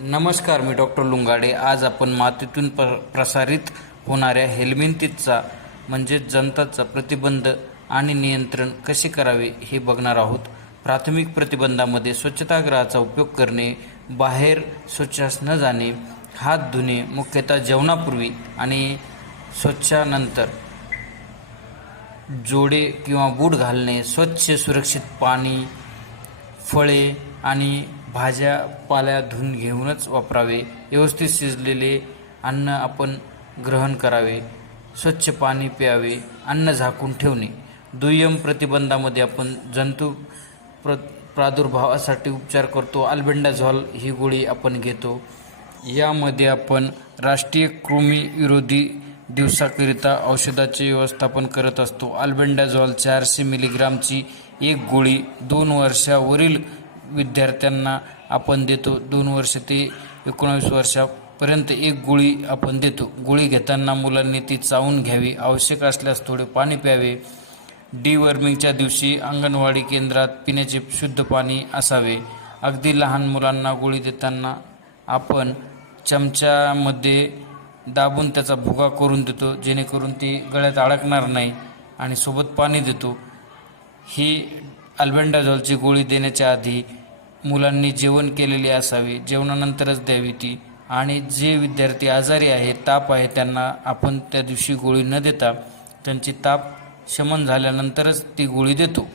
नमस्कार मी डॉक्टर लुंगाडे. आज आपण मातीतून प्र प्रसारित होणाऱ्या हेल्मिंथचा म्हणजे जंताचा प्रतिबंध आणि नियंत्रण कसे करावे हे बघणार आहोत. प्राथमिक प्रतिबंधामध्ये स्वच्छतागृहाचा उपयोग करणे बाहेर स्वच्छास न जाणे हात धुणे मुख्यतः जेवणापूर्वी आणि स्वच्छानंतर जोडे किंवा बूट घालणे स्वच्छ सुरक्षित पाणी फळे आणि भाज्या पाल्या धुवून घेऊनच वापरावे. व्यवस्थित शिजलेले अन्न आपण ग्रहण करावे. स्वच्छ पाणी प्यावे. अन्न झाकून ठेवणे. दुय्यम प्रतिबंधामध्ये आपण जंतू प्र प्रादुर्भावासाठी उपचार करतो. अल्बेंडाझॉल ही गोळी आपण घेतो. यामध्ये आपण राष्ट्रीय कृमी विरोधी दिवसाकरिता औषधाचे व्यवस्थापन करत असतो. अल्बेंडाझॉल चारशे मिलीग्रामची एक गोळी दोन वर्षावरील विद्यार्थ्यांना आपण देतो. दोन वर्ष ते एकोणावीस वर्षापर्यंत एक गोळी आपण देतो. गोळी घेताना मुलांनी ती चावून घ्यावी. आवश्यक असल्यास थोडे पाणी प्यावे. डिवर्मिंगच्या दिवशी अंगणवाडी केंद्रात पिण्याचे शुद्ध पाणी असावे. अगदी लहान मुलांना गोळी देताना आपण चमच्यामध्ये दाबून त्याचा भुगा करून देतो जेणेकरून ती गळ्यात अडकणार नाही आणि सोबत पाणी देतो. ही अल्बेंडाझॉलची गोळी देण्याच्या आधी मुलांनी जेवण केलेली असावी जेवणानंतरच द्यावी ती. आणि जे विद्यार्थी आजारी आहेत ताप आहे त्यांना आपण त्या दिवशी गोळी न देता त्यांची ताप शमन झाल्यानंतरच ती गोळी देतो.